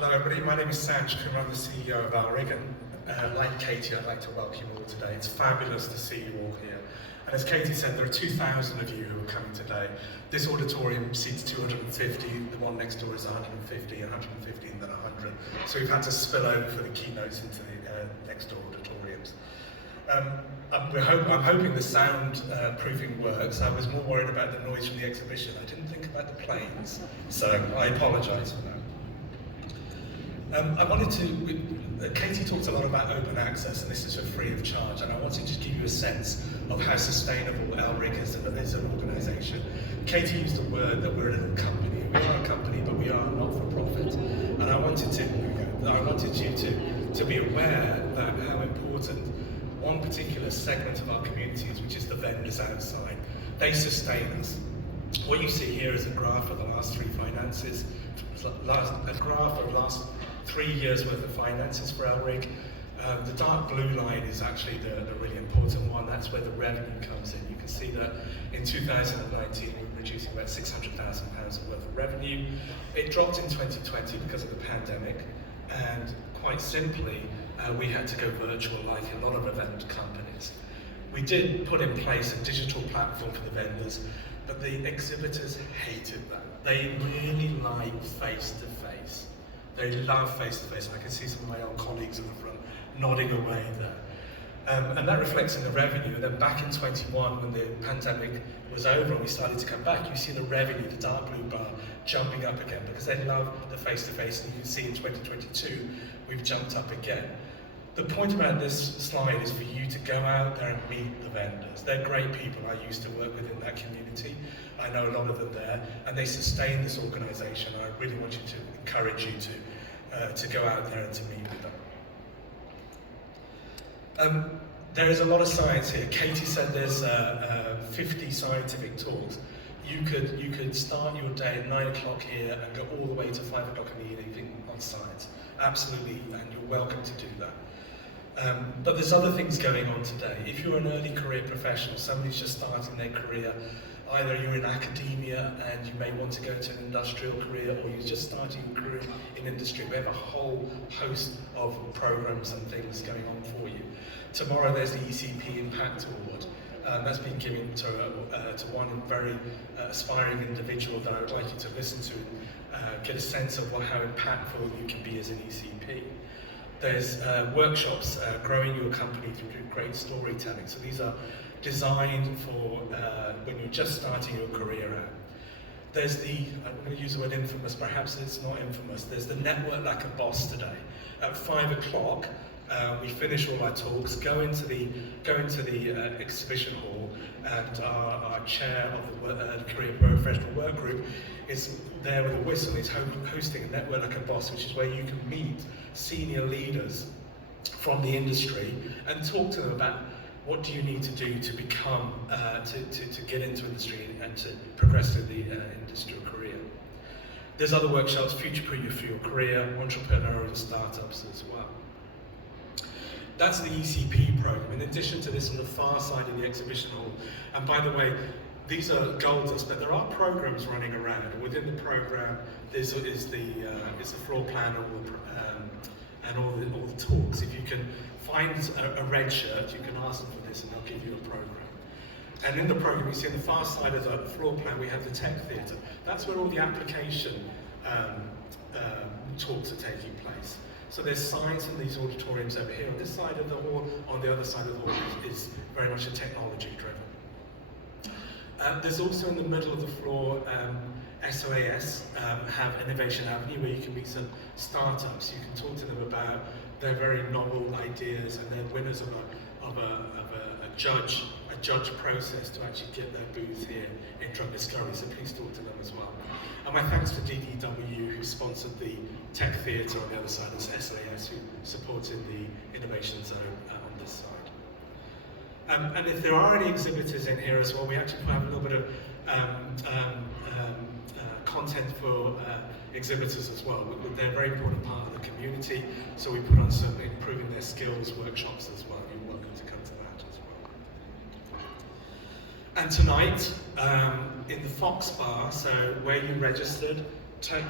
Hello everybody, my name is Sanj and I'm the CEO of ELRIG, and like Katie, I'd like to welcome you all today. It's fabulous to see you all here. And as Katie said, there are 2,000 of you who are coming today. This auditorium seats 250, the one next door is 150, 150 and then 100. So we've had to spill over for the keynotes into the next door auditoriums. I'm hoping the sound proofing works. I was more worried about the noise from the exhibition. I didn't think about the planes, so I apologise for that. I wanted to, Katie talked a lot about open access, and this is for free of charge, and I wanted to give you a sense of how sustainable ELRIG is as an organisation. Katie used the word that we're a little company. We are a company, but we are not for profit. And I wanted you to be aware that how important one particular segment of our community is, which is the vendors outside. They sustain us. What you see here is a graph of the last three finances, a graph of last 3 years worth of finances for ELRIG. The dark blue line is actually the really important one. That's where the revenue comes in. You can see that in 2019 we were producing about £600,000 worth of revenue. It dropped in 2020 because of the pandemic, and quite simply we had to go virtual like a lot of event companies. We did put in place a digital platform for the vendors, but the exhibitors hated that. They really like face-to-face. They love face-to-face. I can see some of my old colleagues in the front nodding away there. And that reflects in the revenue. And then back in 21, when the pandemic was over and we started to come back, you see the revenue, the dark blue bar, jumping up again because they love the face-to-face. And you can see in 2022, we've jumped up again. The point about this slide is for you to go out there and meet the vendors. They're great people. I used to work within that community. I know a lot of them there, and they sustain this organisation. I really want you to encourage you to go out there and to meet with them. There is a lot of science here. Katie said there's 50 scientific talks. You could start your day at 9 o'clock here and go all the way to 5 o'clock in the evening on science. Absolutely, and you're welcome to do that. But there's other things going on today. If you're an early career professional, somebody who's just starting their career, either you're in academia and you may want to go to an industrial career, or you're just starting your career in industry, we have a whole host of programs and things going on for you. Tomorrow there's the ECP Impact Award. That's been given to one very aspiring individual that I would like you to listen to and get a sense of how impactful you can be as an ECP. There's workshops, growing your company through great storytelling. So these are designed for when you're just starting your career out. There's I'm going to use the word infamous, perhaps it's not infamous. There's the Network Like a Boss today. At 5 o'clock, we finish all our talks, go into the exhibition hall, and our chair of the Career Professional Work Group is there with a whistle. He's hosting a Network Like a Boss, which is where you can meet senior leaders from the industry and talk to them about what do you need to do to become, to get into industry and to progress through the industrial career. There's other workshops, future-proof your career, entrepreneurial startups as well. That's the ECP program. In addition to this, on the far side of the exhibition hall, and by the way, these are gold dust, but there are programs running around. Within the program, is the floor plan and all the talks. If you can find a red shirt, you can ask them for this, and they'll give you a program. And in the program, you see on the far side of the floor plan, we have the tech theatre. That's where all the application talks are taking place. So there's science in these auditoriums over here. On this side of the hall, on the other side of the hall is very much a technology driven. There's also in the middle of the floor, SOAS have Innovation Avenue, where you can meet some startups. You can talk to them about their very novel ideas, and they're winners of a judge process to actually get their booth here in drug discovery. So please talk to them as well. And my thanks to DDW, who sponsored the Tech Theatre on the other side, and SOAS, who supported the Innovation Zone on this side. And if there are any exhibitors in here as well, we actually have a little bit of content for exhibitors as well. They're a very important part of the community, so we put on some improving their skills workshops as well. You're welcome to come to that as well. And tonight, in the Fox Bar, so where you registered,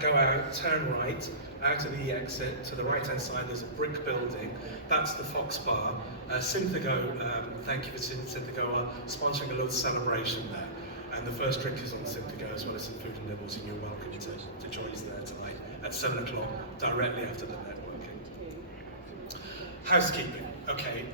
go out, turn right, out of the exit, to the right-hand side there's a brick building, that's the Fox Bar. Synthago, thank you for Synthago, are sponsoring a little celebration there. And the first drink is on Synthago as well as some food and nibbles, and you're welcome to join us there tonight at 7 o'clock, directly after the networking. Housekeeping. Okay,